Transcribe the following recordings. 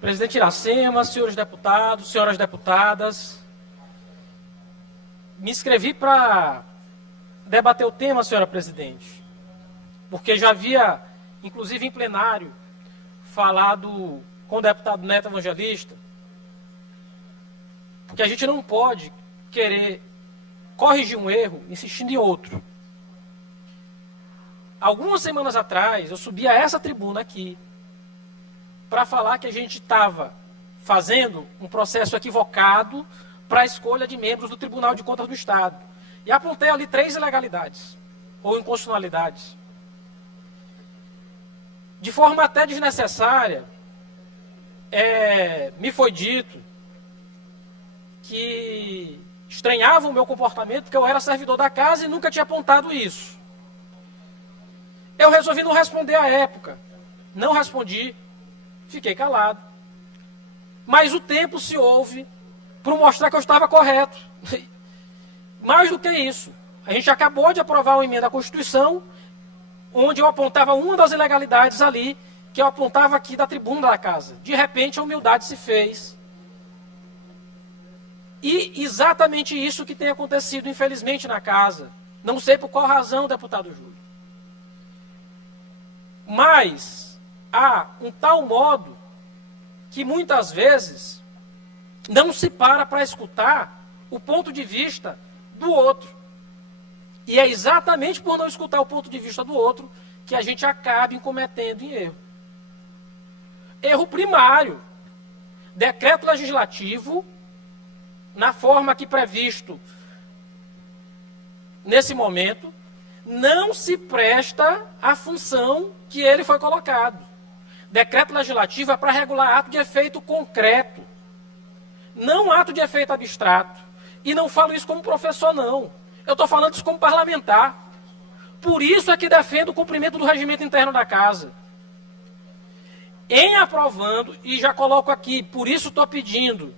Presidente Iracema, senhores deputados, senhoras deputadas, me inscrevi para debater o tema, senhora presidente, porque já havia, inclusive em plenário, falado com o deputado Neto Evangelista, porque a gente não pode querer corrigir um erro insistindo em outro. Algumas semanas atrás, eu subi a essa tribuna aqui para falar que a gente estava fazendo um processo equivocado para a escolha de membros do Tribunal de Contas do Estado. E apontei ali 3 ilegalidades, ou inconstitucionalidades. De forma até desnecessária, me foi dito que estranhava o meu comportamento, porque eu era servidor da casa e nunca tinha apontado isso. Eu resolvi não responder à época. Não respondi, fiquei calado. Mas o tempo se houve para mostrar que eu estava correto. Mais do que isso, a gente acabou de aprovar uma emenda à Constituição, onde eu apontava uma das ilegalidades ali, que eu apontava aqui da tribuna da casa. De repente a humildade se fez. E exatamente isso que tem acontecido, infelizmente, na casa. Não sei por qual razão, deputado Júlio. Mas há um tal modo que muitas vezes não se para escutar o ponto de vista do outro. E é exatamente por não escutar o ponto de vista do outro que a gente acaba cometendo em erro. Erro primário. Decreto legislativo, na forma aqui previsto nesse momento, não se presta à função que ele foi colocado. Decreto legislativo é para regular ato de efeito concreto, não ato de efeito abstrato. E não falo isso como professor, não. Eu estou falando isso como parlamentar. Por isso é que defendo o cumprimento do regimento interno da casa. Em aprovando, e já coloco aqui, por isso estou pedindo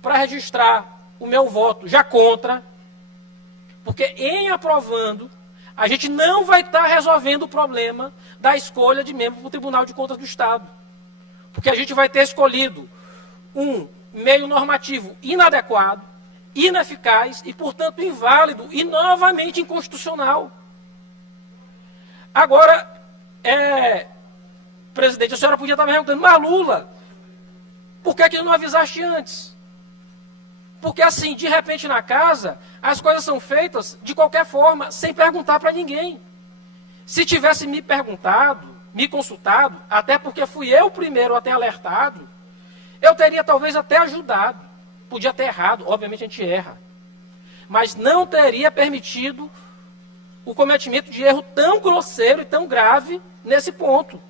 para registrar o meu voto já contra, porque em aprovando, a gente não vai estar resolvendo o problema da escolha de membro do Tribunal de Contas do Estado. Porque a gente vai ter escolhido um meio normativo inadequado, ineficaz e, portanto, inválido e novamente inconstitucional. Agora, presidente, a senhora podia estar me perguntando, mas Lula, por que não avisaste antes? Porque assim, de repente na casa, as coisas são feitas de qualquer forma, sem perguntar para ninguém. Se tivesse me perguntado, me consultado, até porque fui eu primeiro a ter alertado, eu teria talvez até ajudado. Podia ter errado, obviamente a gente erra. Mas não teria permitido o cometimento de erro tão grosseiro e tão grave nesse ponto.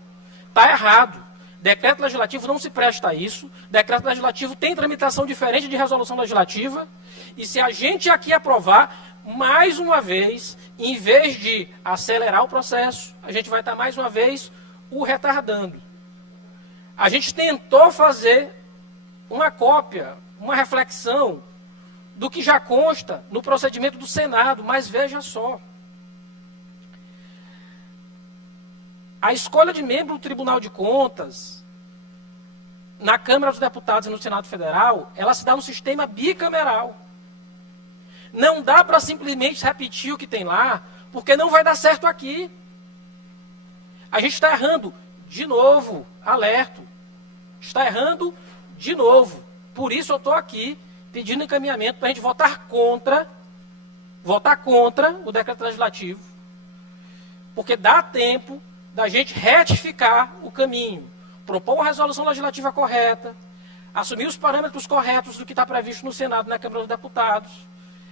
Está errado. Decreto legislativo não se presta a isso. Decreto legislativo tem tramitação diferente de resolução legislativa. E se a gente aqui aprovar, mais uma vez, em vez de acelerar o processo, a gente vai estar mais uma vez o retardando. A gente tentou fazer uma cópia, uma reflexão do que já consta no procedimento do Senado, mas veja só. A escolha de membro do Tribunal de Contas, na Câmara dos Deputados e no Senado Federal, ela se dá no sistema bicameral. Não dá para simplesmente repetir o que tem lá, porque não vai dar certo aqui. A gente está errando de novo, alerto. Está errando de novo. Por isso eu estou aqui pedindo encaminhamento para a gente votar contra o decreto legislativo, porque dá tempo da gente retificar o caminho, propor uma resolução legislativa correta, assumir os parâmetros corretos do que está previsto no Senado e na Câmara dos Deputados,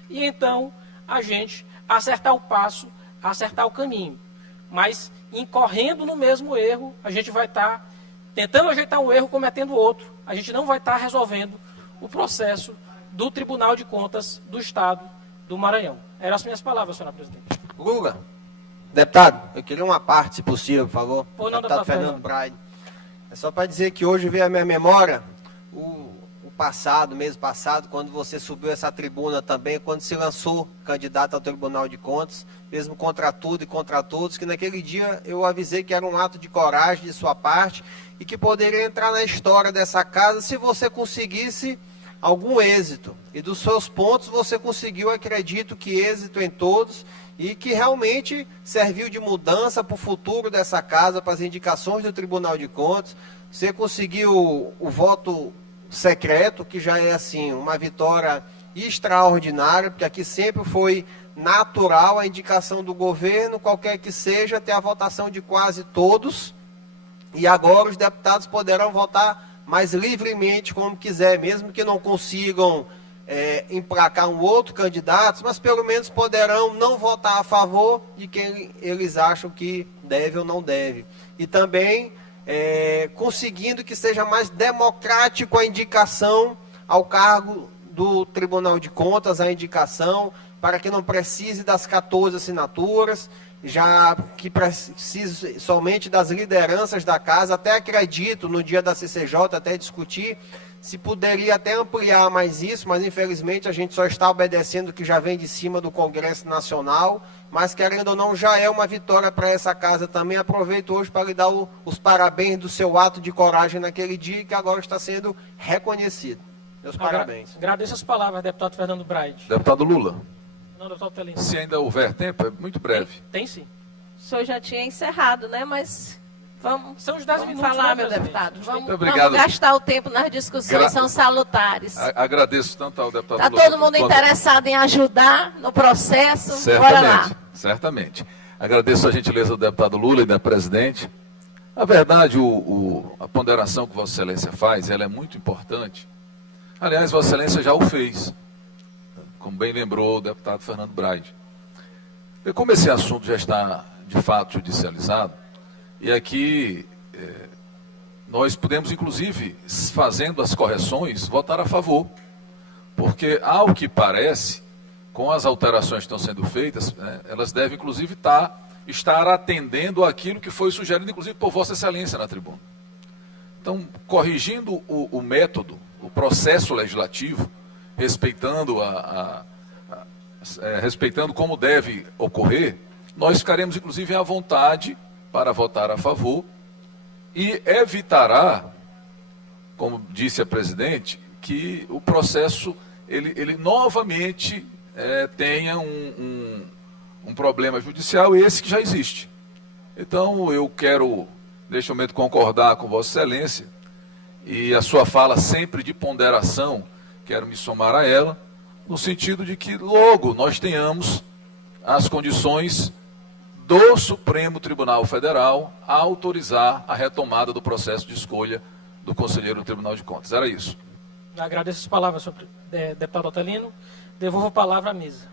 e então a gente acertar o passo, acertar o caminho. Mas, incorrendo no mesmo erro, a gente vai estar tentando ajeitar um erro, cometendo outro. A gente não vai estar resolvendo o processo do Tribunal de Contas do Estado do Maranhão. Eram as minhas palavras, senhora presidente. Lula, deputado, eu queria uma parte, se possível, por favor. Pô, não, deputado Fernando Braide. É só para dizer que hoje veio à minha memória o passado, mês passado, quando você subiu essa tribuna também, quando se lançou candidato ao Tribunal de Contas, mesmo contra tudo e contra todos, que naquele dia eu avisei que era um ato de coragem de sua parte e que poderia entrar na história dessa casa se você conseguisse algum êxito. E dos seus pontos você conseguiu, acredito que êxito em todos, e que realmente serviu de mudança para o futuro dessa casa, para as indicações do Tribunal de Contas. Você conseguiu o voto secreto, que já é assim uma vitória extraordinária, porque aqui sempre foi natural a indicação do governo, qualquer que seja, ter a votação de quase todos, e agora os deputados poderão votar mais livremente como quiser, mesmo que não consigam emplacar um outro candidato, mas pelo menos poderão não votar a favor de quem eles acham que deve ou não deve. E também conseguindo que seja mais democrático a indicação ao cargo do Tribunal de Contas, a indicação, para que não precise das 14 assinaturas, já que precise somente das lideranças da casa. Até acredito, no dia da CCJ, até discutir se poderia até ampliar mais isso, mas infelizmente a gente só está obedecendo o que já vem de cima do Congresso Nacional, mas querendo ou não, já é uma vitória para essa casa também. Aproveito hoje para lhe dar os parabéns do seu ato de coragem naquele dia, que agora está sendo reconhecido. Meus parabéns. Agradeço as palavras, deputado Fernando Braide. Deputado Lula, Não, deputado Telino. se ainda houver tempo, é muito breve. Tem sim. O senhor já tinha encerrado, né? Mas vamos, São os 10 vamos minutos, falar, né, meu presidente? deputado. Vamos obrigado. gastar o tempo nas discussões, são salutares. Agradeço tanto ao deputado Está Lula. todo mundo interessado em ajudar no processo? Certamente, Bora lá. certamente. Agradeço a gentileza do deputado Lula e da presidente. Na verdade, a ponderação que Vossa Excelência faz, ela é muito importante. Aliás, Vossa Excelência já o fez, como bem lembrou o deputado Fernando Braide. E como esse assunto já está, de fato, judicializado, e aqui nós podemos, inclusive, fazendo as correções, votar a favor. Porque, ao que parece, com as alterações que estão sendo feitas, elas devem, inclusive, estar atendendo aquilo que foi sugerido, inclusive, por Vossa Excelência na tribuna. Então, corrigindo o método, o processo legislativo, respeitando, respeitando como deve ocorrer, nós ficaremos, inclusive, à vontade para votar a favor e evitará, como disse a presidente, que o processo ele novamente tenha um problema judicial, esse que já existe. Então, eu quero, neste momento, concordar com Vossa Excelência, e a sua fala sempre de ponderação, quero me somar a ela, no sentido de que logo nós tenhamos as condições do Supremo Tribunal Federal a autorizar a retomada do processo de escolha do conselheiro do Tribunal de Contas. Era isso. Agradeço as palavras, senhor deputado Otelino. Devolvo a palavra à mesa.